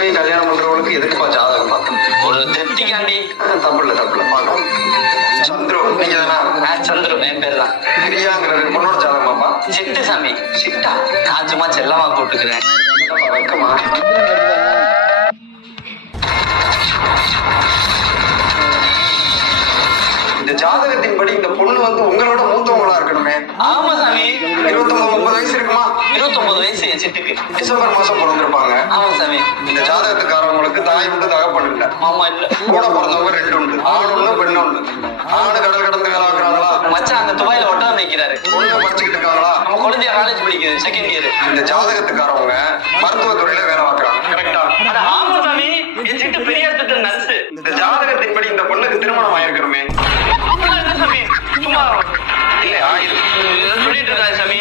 இப்பயும் கல்யாணம் பண்றவங்களுக்கு எதுக்குப்பா ஜாதகம் பார்த்தோம்? ஒரு திருப்திக்காண்டி. தப்புல பாக்கலாம். சந்துரு நீங்க தானா? சந்துரு என் பேர் தான். பிரியாங்கிற பொண்ணோட ஜாதகமாப்பா? சிட்டு சாமி. சிட்டா? நான் சும்மா செல்லமா கூப்பிட்டுக்கிறேன். வைக்கமா? இந்த ஜாதகத்தின்படி இந்த பொண்ணு வந்து உங்களோட மூத்தவங்களா இருக்கணுமே. ஆமா சாமி. 29-30 வயசு இருக்குமா? 29 வயசு என் சிட்டுக்கு. டிசம்பர் மாசம் பிறந்திருப்பாங்க. ஆமா சாமி. இந்த ஜாதகத்துக்காரவங்களுக்கு தாய் உண்டு தகப்பன் இல்ல. மாமா இல்ல. கூட பிறந்தவங்க 2 உண்டு. ஆண் ஒண்ணு பெண் ஒண்ணு. ஆணு கடல் கடந்து வேலை ஆக்குறாங்களா? மச்சான் அந்த துபாயில ஒட்டாம வைக்கிறாரு. பொண்ணு படிச்சுக்கிட்டு இருக்காங்களா? நம்ம குழந்தைய காலேஜ் படிக்குது, செகண்ட் இயர். இந்த ஜாதகத்துக்காரவங்க மருத்துவத்துறையில வேலை பார்க்கறாங்க. கரெக்டா? ஆமா சாமி. என் சிட்டு பெரிய இடத்துக்கு நர்ஸ். இந்த ஜாதகத்தின்படி இந்த பொண்ணுக்கு திருமணம் ஆயிருக்கணுமே. சாமி சும்மா இல்ல ஆயிரம் சொல்லிட்டு இருக்காரு சாமி.